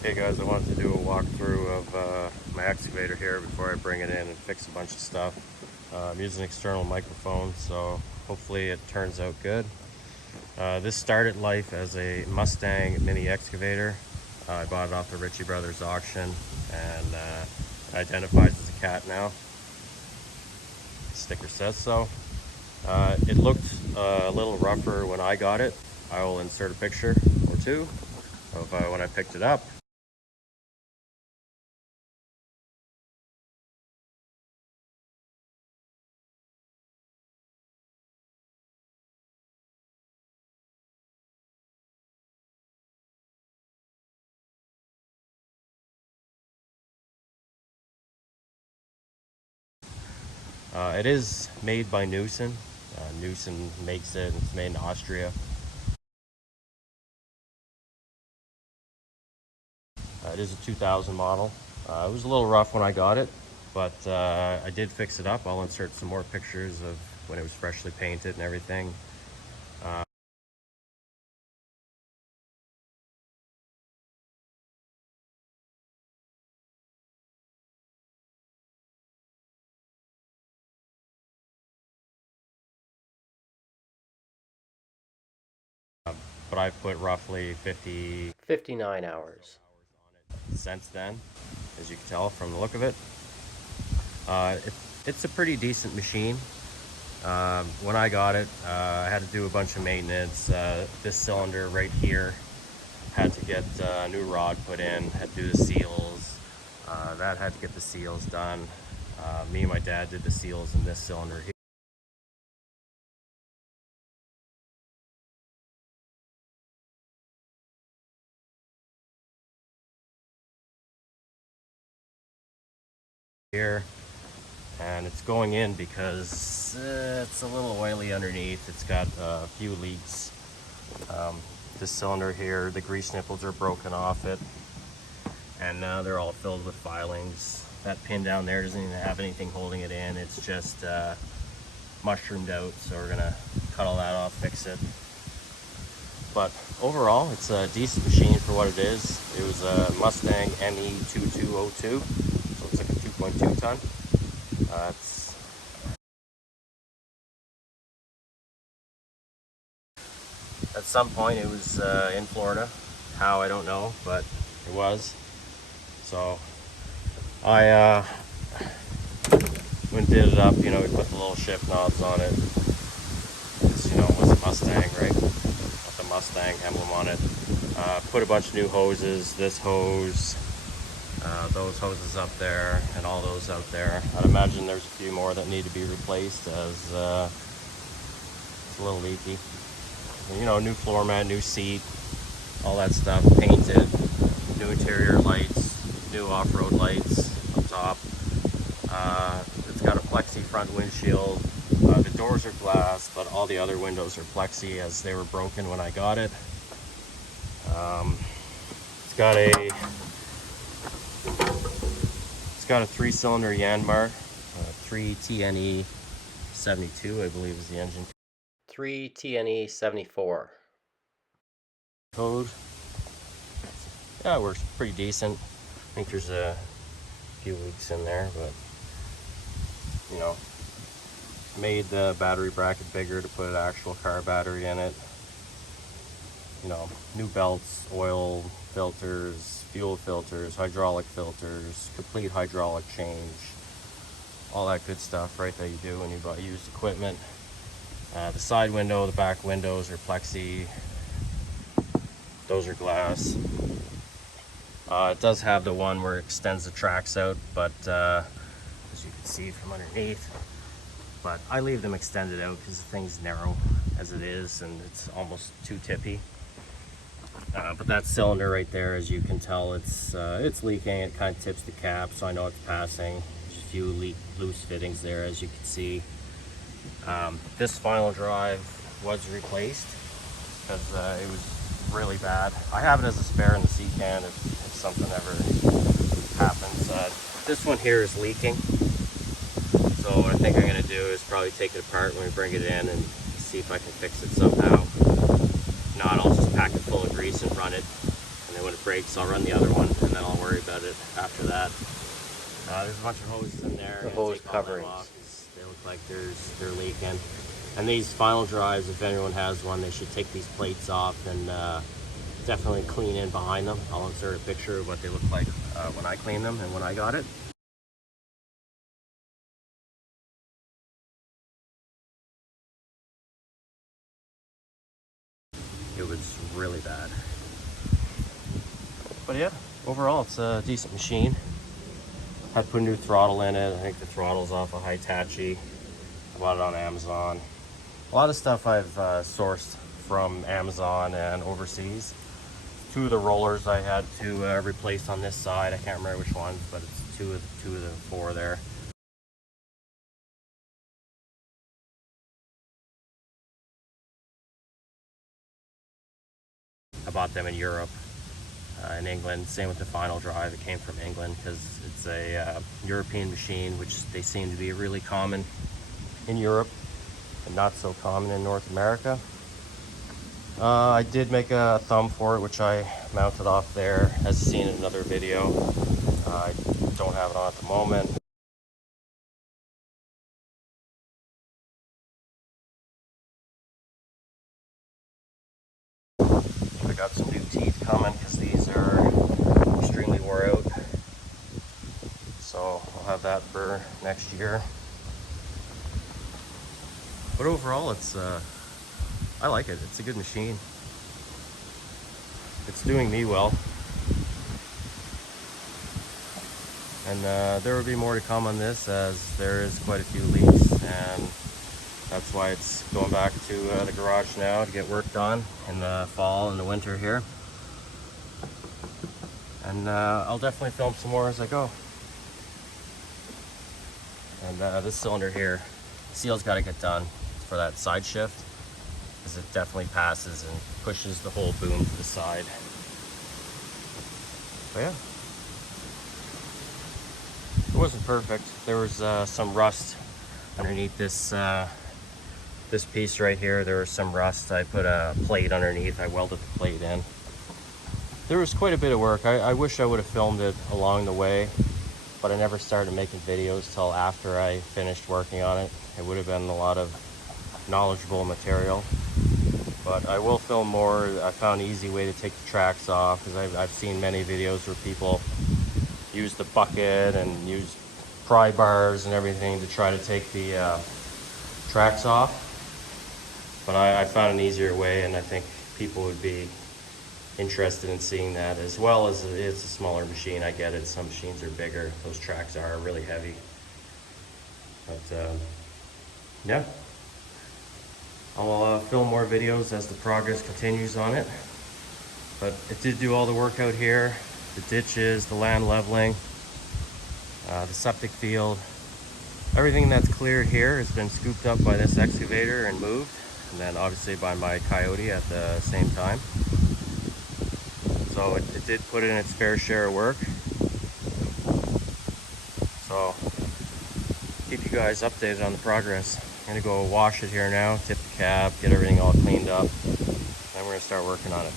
Hey guys, I wanted to do a walkthrough of my excavator here before I bring it in and fix a bunch of stuff. I'm using an external microphone, so hopefully it turns out good. This started life as a Mustang mini excavator. I bought it off the Ritchie Brothers auction, and identifies as a cat now. The sticker says so. It looked a little rougher when I got it. I will insert a picture or two of when I picked it up. It is made by Neuson. Neuson makes it, and it's made in Austria. It is a 2000 model. It was a little rough when I got it, but I did fix it up. I'll insert some more pictures of when it was freshly painted and everything. But I've put roughly 59 hours on it since then, as you can tell from the look of it. It's a pretty decent machine. When I got it, I had to do a bunch of maintenance. This cylinder right here had to get a new rod put in, had to do the seals. That had to get the seals done. Me and my dad did the seals in this cylinder here. And it's going in because it's a little oily underneath. It's got a few leaks. This cylinder here, the grease nipples are broken off it, and now they're all filled with filings. That pin down there doesn't even have anything holding it in. It's just mushroomed out, so we're gonna cut all that off, fix it. But overall, it's a decent machine for what it is. It was a Mustang ME2202, so it's like a 2.2 ton. At some point it was in Florida. How, I don't know, but it was. So I when did it up, you know, we put the little shift knobs on it. It's, you know, it was a Mustang, right? Got the Mustang emblem on it. Put a bunch of new hoses, this hose, those hoses up there, and all those out there. I'd imagine there's a few more that need to be replaced, as it's a little leaky. You know, new floor mat, new seat, all that stuff, painted, new interior lights, new off-road lights up top. It's got a plexi front windshield. The doors are glass, but all the other windows are plexi, as they were broken when I got it. It's got a 3-cylinder Yanmar, 3TNE72, I believe is the engine. 3TNE74 code. Yeah, it works pretty decent. I think there's a few leaks in there, but you know, made the battery bracket bigger to put an actual car battery in it. You know, new belts, oil filters, fuel filters, hydraulic filters, complete hydraulic change, all that good stuff, right, that you do when you buy used equipment. The side window, the back windows are plexi. Those are glass. It does have the one where it extends the tracks out, but as you can see from underneath. But I leave them extended out because the thing's narrow as it is, and it's almost too tippy. But that cylinder right there, as you can tell, it's leaking. It kind of tips the cap, so I know it's passing. There's a few loose fittings there, as you can see. This final drive was replaced because it was really bad. I have it as a spare in the sea can if something ever happens. This one here is leaking, so what I think I'm going to do is probably take it apart when we bring it in and see if I can fix it somehow. If not, I'll just pack it full of grease and run it, and then when it breaks, I'll run the other one, and then I'll worry about it after that. There's a bunch of hoses in there. The hose coverings. They look like they're leaking. And these final drives, if anyone has one, they should take these plates off and definitely clean in behind them. I'll insert a picture of what they look like when I clean them and when I got it. It was really bad. But yeah, overall it's a decent machine. Had to put a new throttle in it. I think the throttle's off a Hitachi. I bought it on Amazon. A lot of stuff I've sourced from Amazon and overseas. Two of the rollers I had to replace on this side. I can't remember which ones, but it's two of the four there. I bought them in Europe, in England. Same with the final drive. It came from England because it's a European machine, which they seem to be really common in Europe and not so common in North America. I did make a thumb for it, which I mounted off there, as seen in another video. I don't have it on at the moment. I got some new teeth coming because these are extremely wore out. So I'll have that for next year. But overall, it's I like it. It's a good machine. It's doing me well. And there will be more to come on this, as there is quite a few leaks, and that's why it's going back to the garage now to get work done in the fall and the winter here. And I'll definitely film some more as I go. And this cylinder here, seal's got to get done for that side shift, because it definitely passes and pushes the whole boom to the side. But yeah, it wasn't perfect. There was some rust underneath this this piece right here. There was some rust. I put a plate underneath. I welded the plate in. There was quite a bit of work. I wish I would have filmed it along the way, but I never started making videos till after I finished working on it. It would have been a lot of knowledgeable material. But I will film more. I found an easy way to take the tracks off, because I've seen many videos where people use the bucket and use pry bars and everything to try to take the tracks off. But I found an easier way, and I think people would be interested in seeing that, as well as it's a smaller machine. I get it. Some machines are bigger. Those tracks are really heavy. But yeah. I'll film more videos as the progress continues on it. But it did do all the work out here. The ditches, the land leveling, the septic field. Everything that's cleared here has been scooped up by this excavator and moved. And then obviously by my Coyote at the same time. So it did put in its fair share of work. So keep you guys updated on the progress. I'm gonna go wash it here now, tip the cab, get everything all cleaned up, then we're gonna start working on it.